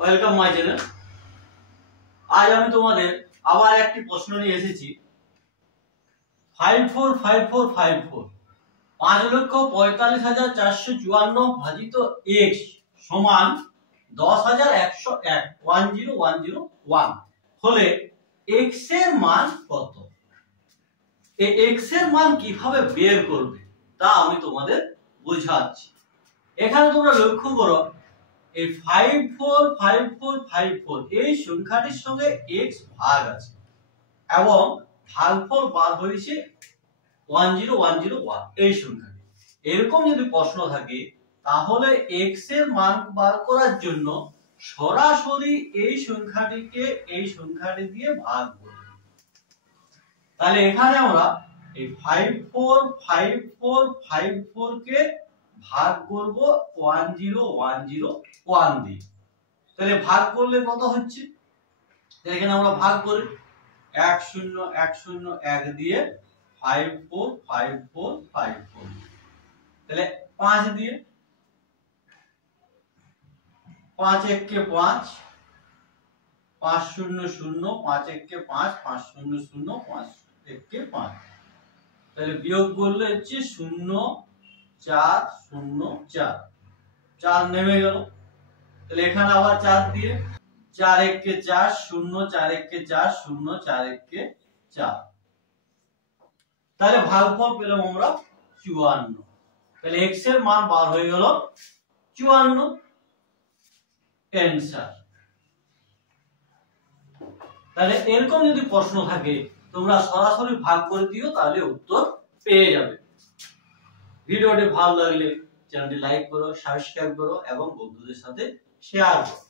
Welcome my channel. আজ আমি তোমাদের আবার একটি প্রশ্ন নিয়ে এসেছি। 545454 5,45,454 ভাজিত x সমান 10,101 10101 হলে x এর মান কত? এই x এর মান কিভাবে বের করবে তা আমি তোমাদের বোঝাচ্ছি। এখানে তোমরা লক্ষ্য করো, এই 545454 এই সংখ্যাটির সঙ্গে x ভাগ আছে এবং ভাগফল বার হয়েছে 10101 এই সংখ্যাটি। এরকম যদি প্রশ্ন থাকে তাহলে x এর মান বার করার জন্য সরাসরি এই সংখ্যাটিকে এই সংখ্যাটি দিয়ে ভাগ করব। তাহলে এখানে আমরা এই 545454 কে ভাগ করব 10101 দিয়ে। তাহলে ভাগ করলে কত হচ্ছে? এখানে আমরা ভাগ করি 100101 দিয়ে 545454, তাহলে 5 দিয়ে 5 1 কে 5 5 0 0 5 1 কে 5 5 0 0 5 1 কে 5, তাহলে বিয়োগ করলে হচ্ছে 0 4 0 4 4 নেমে গেল। তাহলে এখানে আবার 4 দিয়ে 4 1 কে 4 0 4 1 কে 4 0 4 1 কে 4, তাহলে ভাগফল পেলাম আমরা 54। তাহলে x এর মান বার হয়ে গেল 54 অ্যানসার। তাহলে এরকম যদি প্রশ্ন থাকে তোমরা সরাসরি ভাগ করে দিও, তাহলে উত্তর পেয়ে যাবে। ভিডিওটি ভালো লাগলে চ্যানেলটি লাইক করো, সাবস্ক্রাইব করো এবং বন্ধুদের সাথে শেয়ার করো।